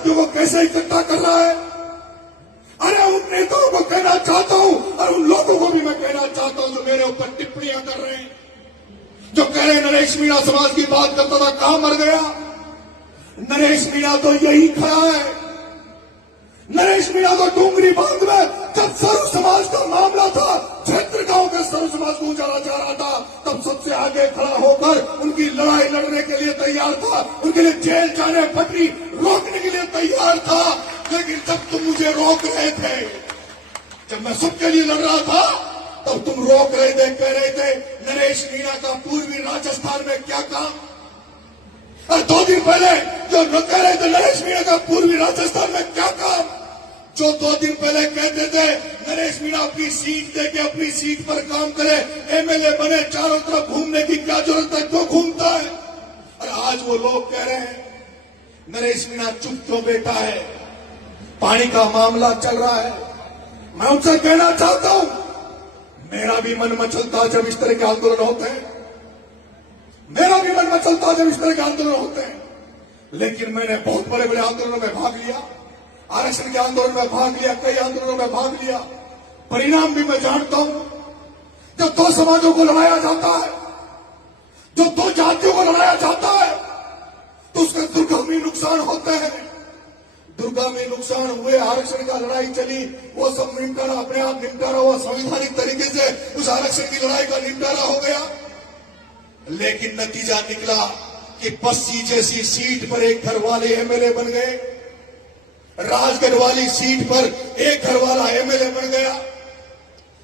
को कैसे इकट्ठा कर रहा है। अरे उन नेताओं को कहना चाहता हूं और उन लोगों को भी मैं कहना चाहता हूं जो मेरे ऊपर टिप्पणियां कर रहे हैं, जो कह रहे हैं नरेश मीणा समाज की बात करता था, कहां मर गया। नरेश मीणा तो यही खड़ा है। नरेश मीणा तो डूंगरी बांध में जब सर्व समाज का मामला था, क्षेत्र गांव के सर्व समाज को उजाला जा रहा था, तब सबसे आगे खड़ा होकर उनकी लड़ाई लड़ने के लिए तैयार था, उनके लिए जेल जाने पटरी रोकने के लिए तैयार था। लेकिन जब तुम मुझे रोक रहे थे, जब मैं सबके लिए लड़ रहा था, तब तुम रोक रहे थे, कह रहे थे नरेश मीणा का पूर्वी राजस्थान में क्या काम। और 2 दिन पहले जो कह रहे थे नरेश मीणा का पूर्वी राजस्थान में क्या काम, जो 2 दिन पहले कहते थे नरेश मीणा अपनी सीट देके अपनी सीट पर काम करे, एमएलए बने, चारों तरफ घूमने की क्या जरूरत है, क्यों घूमता है। और आज वो लोग कह रहे हैं नरेश मीणा चुप क्यों बैठा है, पानी का मामला चल रहा है। मैं उनसे कहना चाहता हूं, मेरा भी मन मचलता जब इस तरह के आंदोलन होते हैं, मेरा भी मन मचलता जब इस तरह के आंदोलन होते हैं। लेकिन मैंने बहुत बड़े बड़े आंदोलनों में भाग लिया, आरक्षण के आंदोलन में भाग लिया, कई आंदोलनों में भाग लिया। परिणाम भी मैं जानता हूं। जब 2 समाजों को लड़ाया जाता है, जब 2 जातियों को लड़ाया जाता है, तो उसके दुर्गामी नुकसान होते हैं। दुर्गामी नुकसान हुए, आरक्षण का लड़ाई चली, वो सब निपटारा अपने आप निपटारा हुआ, संवैधानिक तरीके से उस आरक्षण की लड़ाई का निपटारा हो गया। लेकिन नतीजा निकला कि 80 जैसी सीट पर एक घर वाले एमएलए बन गए, राजगढ़ वाली सीट पर एक घर वाला एमएलए बन गया।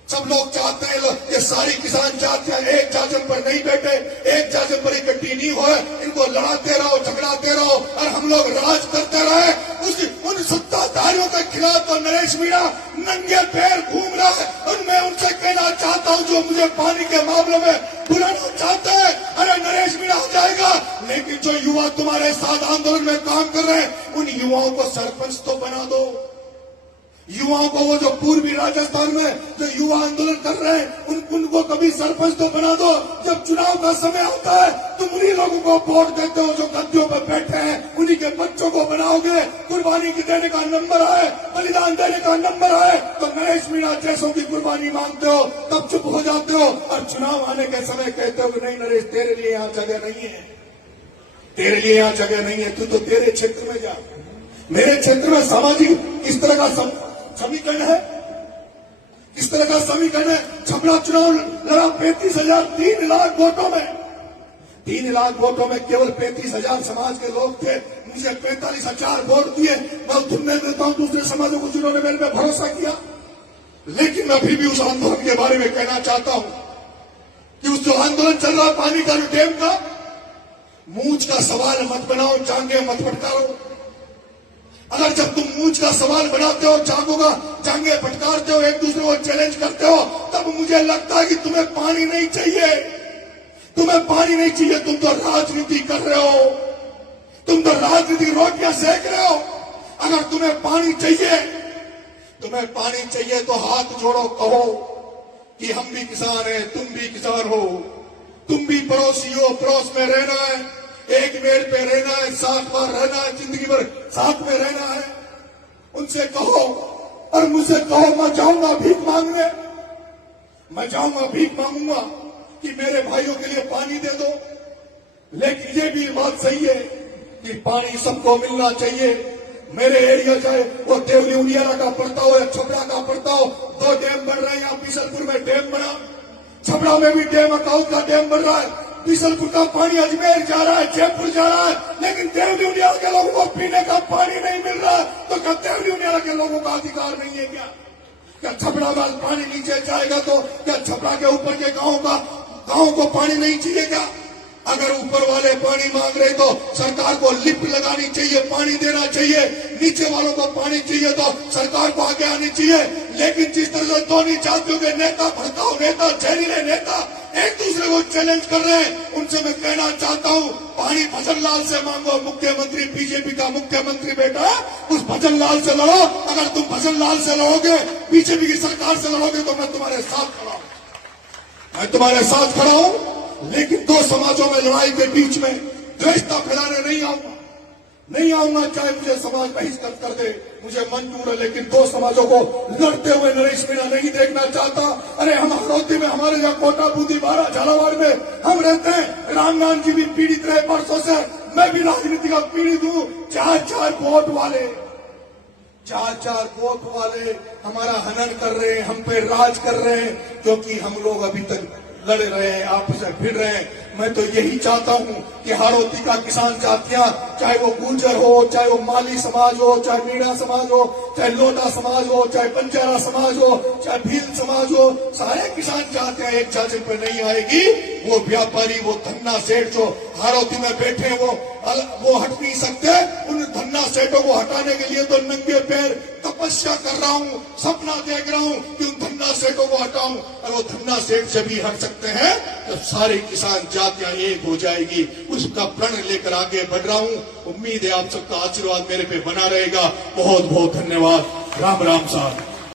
सब लोग चाहते हैं ये सारी किसान जातियां एक जाजम पर नहीं बैठे, एक जाजम पर इकट्ठी नहीं हो, इनको लड़ाते रहो, झगड़ाते रहो और हम लोग राज करते रहे। उन सत्ताधारियों के खिलाफ तो नरेश मीणा नंगे पैर घूम रहा है। और मैं उनसे कहना चाहता हूं जो मुझे पानी के मामले में बुलाना चाहते हैं, अरे नरेश मीणा हो जाएगा, लेकिन जो युवा तुम्हारे साथ आंदोलन में काम कर रहे हैं, उन युवाओं को सरपंच तो बना दो। युवाओं को, वो जो पूर्वी राजस्थान में जो युवा आंदोलन कर रहे हैं, उनको कभी सरपंच तो बना दो। जब चुनाव का समय आता है, तुम उन्हीं लोगों को वोट देते हो जो गद्दियों पर बैठे हैं, उन्हीं के बच्चों को बनाओगे। कुर्बानी देने का नंबर आए, बलिदान देने का नंबर आए, तो नरेश मीणा जैसों की कुर्बानी मांगते हो, तब चुप हो जाते हो और चुनाव आने के समय कहते हो कि नहीं नरेश, तेरे लिए यहाँ जगह नहीं है, तेरे लिए यहाँ जगह नहीं है, तू तो तेरे क्षेत्र में जा। मेरे क्षेत्र में सामाजिक किस तरह का समीकरण है, इस तरह का समीकरण है। छपरा चुनाव लड़ा 35,000, 3 लाख वोटों में, 3 लाख वोटों में केवल 35,000 समाज के लोग थे। मुझे 45,000 वोट दिए। मैं धुनने देता हूं दूसरे समाजों को जिन्होंने मेरे पे भरोसा किया। लेकिन मैं फिर भी उस आंदोलन के बारे में कहना चाहता हूं कि उस जो आंदोलन चल रहा पानी का, डैम का, मूंछ का सवाल मत बनाओ, जांगे मत फटकारो। अगर जब तुम मूंछ का सवाल बनाते हो, जांगे फटकारते हो, एक दूसरे को चैलेंज करते हो, तब मुझे लगता है कि तुम्हें पानी नहीं चाहिए, तुम्हें पानी नहीं चाहिए। तुम तो राजनीति कर रहे हो, तुम तो राजनीति रोटियां सेक रहे हो। अगर तुम्हें पानी चाहिए तो हाथ जोड़ो, कहो कि हम भी किसान हैं, तुम भी किसान हो, तुम भी पड़ोसी हो, पड़ोस में रहना है, एक पेड़ पे रहना है, 7 बार रहना है, जिंदगी भर साथ में रहना है। उनसे कहो और मुझसे कहो, मैं जाऊंगा भीख मांगने, मैं जाऊंगा भीख मांगूंगा कि मेरे भाइयों के लिए पानी दे दो। लेकिन ये भी बात सही है कि पानी सबको मिलना चाहिए। मेरे एरिया चाहे वो देवली उनियारा का पड़ता हो या छपरा का पड़ता हो, 2 डैम बन रहे हैं। यहाँ बीसलपुर में डैम बना, छपरा में भी डैम, अकाउंट का डैम बन रहा है। बीसलपुर का पानी अजमेर जा रहा है, जयपुर जा रहा है, लेकिन देवली उनियारा के लोगों को पीने का पानी नहीं मिल रहा। तो क्या देवली उनियारा के लोगों का अधिकार नहीं है क्या छपरा का पानी नीचे जाएगा तो क्या छपरा के ऊपर के गांव को पानी नहीं चाहिए क्या। अगर ऊपर वाले पानी मांग रहे तो सरकार को लिफ्ट लगानी चाहिए, पानी देना चाहिए। नीचे वालों को पानी चाहिए तो सरकार को आगे आनी चाहिए। लेकिन जिस तरह से दोनों जातियों के नेता, भड़काऊ नेता, जहरीले नेता एक दूसरे को चैलेंज कर रहे हैं, उनसे मैं कहना चाहता हूं, पानी भजन लाल से मांगो। मुख्यमंत्री बीजेपी का मुख्यमंत्री बेटा, उस भजन लाल से लड़ो। अगर तुम भजन लाल से लड़ोगे, बीजेपी की सरकार से लड़ोगे, तो मैं तुम्हारे साथ खड़ा हूं, मैं तुम्हारे साथ खड़ा हूं। लेकिन 2 समाजों में लड़ाई के बीच में द्वेषता फैलाने नहीं आऊंगा। नहीं आऊंगा, चाहे मुझे समाज बहिष्कृत कर दे, मुझे मंजूर है, लेकिन दो समाजों को लड़ते हुए नरेश मीणा नहीं देखना चाहता। अरे हम हरौती में, हमारे यहाँ कोटा बूंदी बारा झालावाड़ में हम रहते हैं। रामनाथ जी भी पीड़ित रहे परसों से, मैं भी राजनीति का पीड़ित हूँ। चार चार वोट वाले हमारा हनन कर रहे हैं, हम पे राज कर रहे हैं, क्योंकि हम लोग अभी तक लड़ रहे हैं, आपस में भिड़ रहे हैं। मैं तो यही चाहता हूं कि हाड़ौती का किसान जातियां, चाहे वो गुर्जर हो, चाहे वो माली समाज हो, चाहे मीणा समाज हो, चाहे लोटा समाज हो, चाहे बंजारा समाज हो, चाहे भील समाज हो, सारे किसान जातियां एक चार्जर पे नहीं आएगी। वो व्यापारी, वो धन्ना सेठ जो हाड़ौती में बैठे हैं, वो हट नहीं सकते। उन धन्ना सेठों को हटाने के लिए तो नंगे पैर तपस्या कर रहा हूं, सपना देख रहा हूं कि उन धन्ना सेठों को हटाऊं। और वो धन्ना सेठ जब भी हट सकते हैं जब सारे किसान जातियां एक हो जाएगी। उसका प्रण लेकर आगे बढ़ रहा हूं। उम्मीद है आप सबका आशीर्वाद मेरे पे बना रहेगा। बहुत बहुत धन्यवाद। राम राम साहब।